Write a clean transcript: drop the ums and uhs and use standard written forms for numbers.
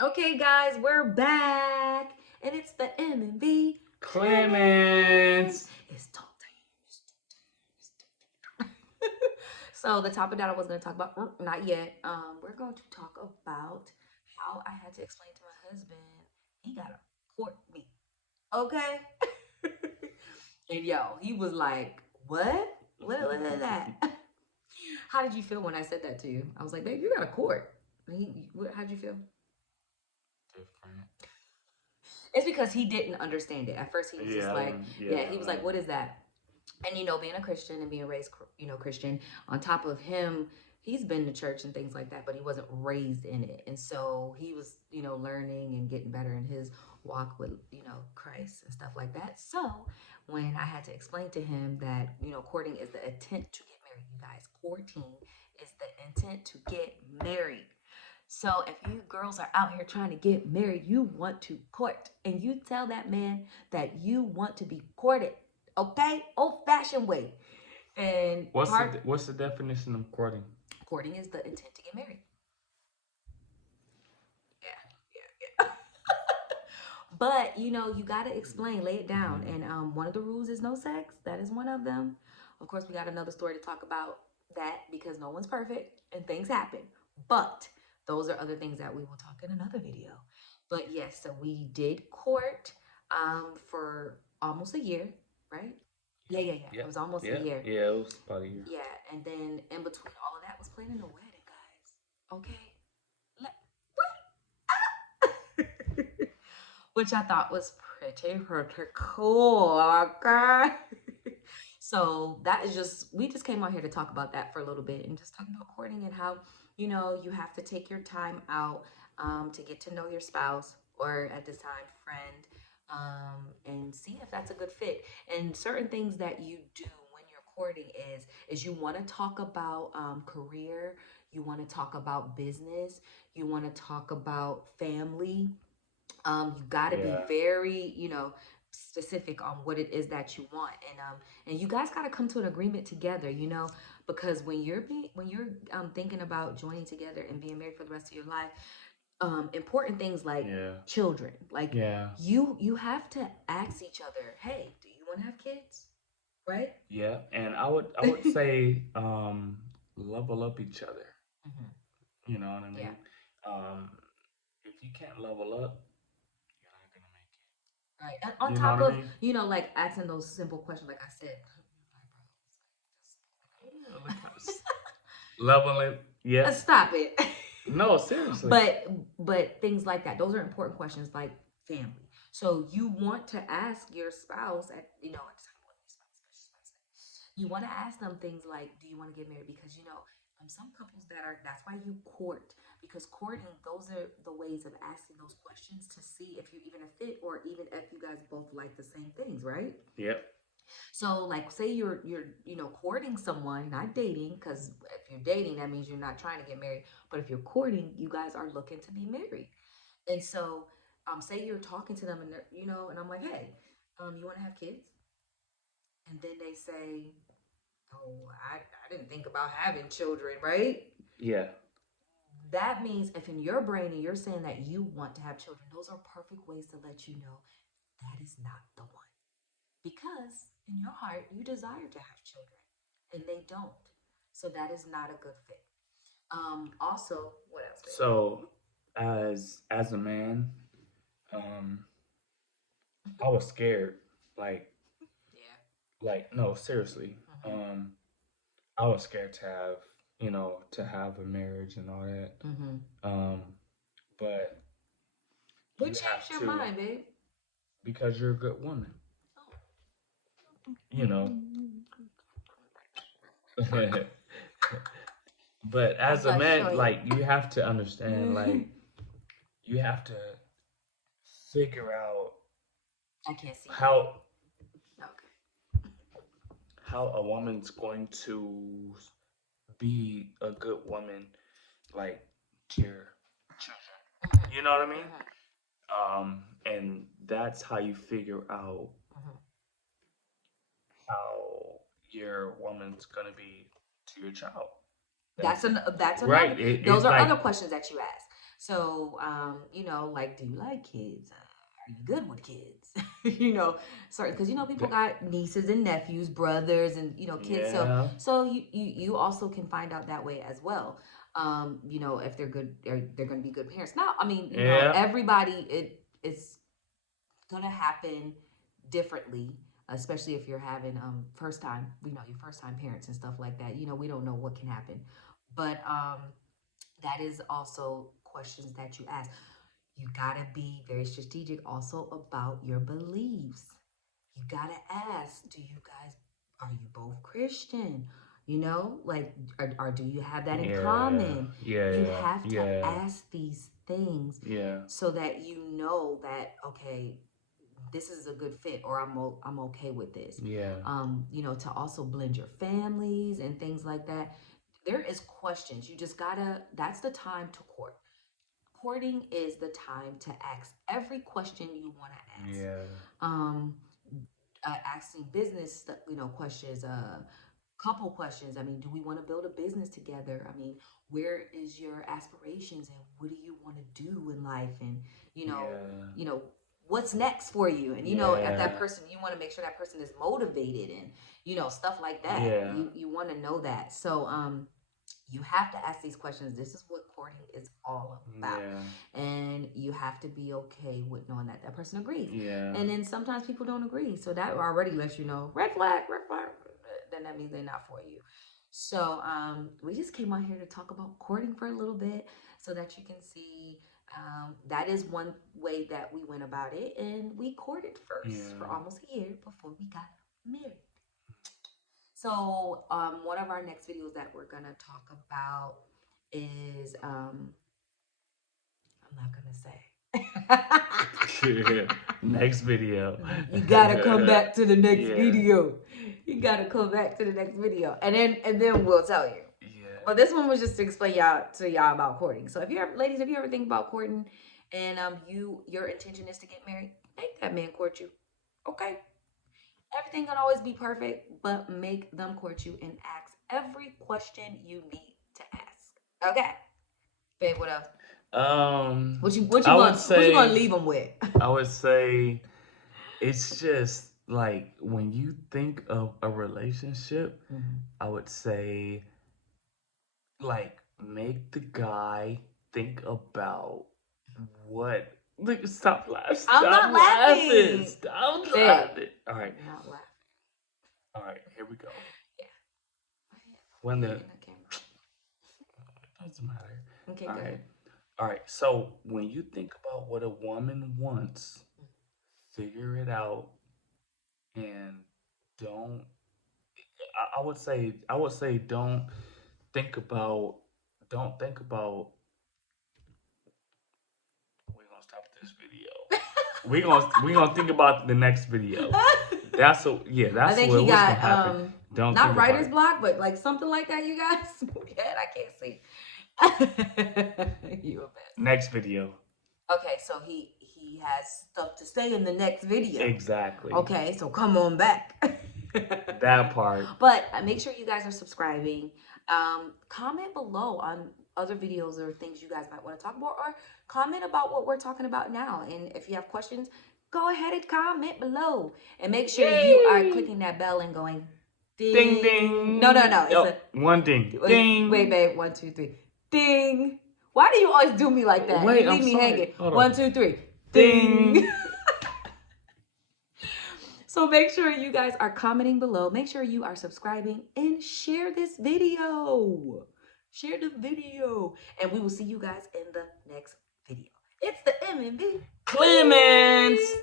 Okay, guys, we're back, and it's the M and B Clemens. Clemens. It's talk time. So the topic that I was going to talk about, not yet. We're going to talk about how I had to explain to my husband he gotta court me. Okay. And yo, he was like, "What? What is that?" How did you feel when I said that to you? I was like, "Babe, you got a court." How'd you feel? Different. It's because he didn't understand it. At first, he was just Yeah, I like, don't. Yeah, yeah, he was like, what is that? And, being a Christian and being raised, Christian, on top of him, he's been to church and things like that, but he wasn't raised in it. And so he was, learning and getting better in his walk with, Christ and stuff like that. So when I had to explain to him that, courting is the intent to get married, you guys, courting is the intent to get married. So if you girls are out here trying to get married, you want to court, and you tell that man that you want to be courted, okay? Old fashioned way. And what's the definition of courting? courting is the intent to get married. Yeah, yeah, yeah. But you gotta explain, lay it down. Mhm. And one of the rules is no sex. That is one of them. Of course, we got another story to talk about that because no one's perfect and things happen. But those are other things that we will talk in another video. But yes, so we did court for almost a year, right? Yeah, yeah, yeah. It Yeah, was almost a yeah, year. yeah. It was about a year. Yeah, and then in between all of that was planning a wedding, guys. Okay. Let, what? Which I thought was pretty cool. Okay. So that is we just came on here to talk about that for a little bit and just talk about courting and how, you have to take your time out to get to know your spouse or at this time, friend, and see if that's a good fit. And certain things that you do when you're courting is you want to talk about career, you want to talk about business, you want to talk about family. You got to be Yeah. very, specific on what it is that you want, and you guys got to come to an agreement together, because when you're thinking about joining together and being married for the rest of your life, important things like Yeah. children, like Yeah. you have to ask each other, hey, do you want to have kids, right? Yeah. And I would say level up each other. Hmm. You know what I Yeah. mean? Um, if you can't level up, you're not gonna make Right. And on it. You know top what I of, mean? like asking those simple questions, like I said, Yeah, level it. Yeah. stop it. No, seriously. but things like that, those are important questions, like family. So you want to ask your spouse at at the time when your spouse, you want to ask them things like, do you want to get married? Because some couples that's why you court, because courting, those are the ways of asking those questions to see if you even a fit, or even if you guys both like the same things, right? Yep. So, like, say you're courting someone, not dating, because if you're dating, that means you're not trying to get married. But if you're courting, you guys are looking to be married. And so, say you're talking to them, and and I'm like, hey, you want to have kids? And then they say, oh, I didn't think about having children, right? Yeah. That means if in your brain and you're saying that you want to have children, those are perfect ways to let you know that is not the one. Because in your heart, you desire to have children and they don't. So that is not a good fit. Also, what else, babe? So, as a man, um, I was scared. Like, Yeah. no, seriously. Mm-hmm. I was scared to have, to have a marriage and all that. Mm-hmm. Um, but What you changed have your to, mind, babe? because you're a good woman. You know. Oh. But I'm as a gonna show man, you. like you have to understand, like you have to figure out I can't see you, babe. how Okay. how a woman's going to be a good woman, like to your children. Mm-hmm. You know what I mean? Mm-hmm. And that's how you figure out Mm-hmm. how your woman's gonna be to your child. That's That's an that's another. right. Those It's are like other questions that you ask. So, you know, like, do you like kids? Are you good with kids? You know, certain because you know people Th- got nieces and nephews, brothers, and you know kids. So, Yeah. you also can find out that way as well. You know, if they're good, they're going to be good parents. Now, I mean, you know, Yeah. everybody it's gonna happen differently, especially if you're having first time, you know, your first time parents and stuff like that. You know, we don't know what can happen, but that is also questions that you ask. You gotta be very strategic also about your beliefs. You gotta ask, do you guys are you both Christian? You know, like or do you have that in Yeah. common? You Yeah. have to Yeah. ask these things Yeah. so that you know that okay, this is a good fit or I'm okay with this. Yeah. You know, to also blend your families and things like that. There is questions. You just gotta that's the time to court. Courting is the time to ask every question you want to ask. Yeah. Um asking business, you know, questions, couple questions. I mean, do we want to build a business together? I mean, where is your aspirations and what do you want to do in life? And Yeah. you know, what's next for you? And you know, if that Yeah. person, you want to make sure that person is motivated and you know, stuff like that. Yeah. You want to know that. So you have to ask these questions. This is what courting is all about. Yeah. And you have to be okay with knowing that that person agrees. Yeah. And then sometimes people don't agree. So that already lets you know, red flag, red flag. Then that means they're not for you. So we just came on here to talk about courting for a little bit so that you can see that is one way that we went about it. And we courted first for Yeah. almost a year before we got married. So, one of our next videos that we're gonna talk about is I'm not gonna say. Next video. You gotta come back to the next Yeah. video. You gotta come back to the next video, and then we'll tell you. Yeah. But this one was just to explain y'all about courting. So if you ever, ladies, if you ever think about courting, and your intention is to get married, make that man court you. Okay. Everything can always be perfect, but make them court you and ask every question you need to ask. Okay, babe. What else? What you I would what you gonna say leave them with? I would say it's just like when you think of a relationship, I would say like make the guy think about what. Look, stop laughing. I'm not laughing. Stop Babe. laughing. All right. I'm not laughing. All right. Here we go. Yeah. When Yeah, the in the camera. doesn't matter. Okay, All good. right. All right. So when you think about what a woman wants, figure it out and don't. I would say think about don't think about. We're gonna stop this video. We gonna think about the next video. That's I that's think what's he gonna got happen. Don't not think about writer's it. block, but like something like that. You guys, yeah, I can't see. You a mess. Next video. Okay, so he has stuff to say in the next video. Exactly. Okay, so come on back. That part. But make sure you guys are subscribing. Comment below on other videos or things you guys might want to talk about, or comment about what we're talking about now. And if you have questions, go ahead and comment below. And make sure you are clicking that bell and going ding. Ding ding. No. It's Oh, one ding. Ding. Wait, babe. 1, 2, 3. Ding. Why do you always do me like that? Wait, you leave I'm me sorry. hanging. Hold on. 1, 2, 3. Ding. Ding. So make sure you guys are commenting below. Make sure you are subscribing and share this video. Share the video. And we will see you guys in the next video. It's the M&B Clemens.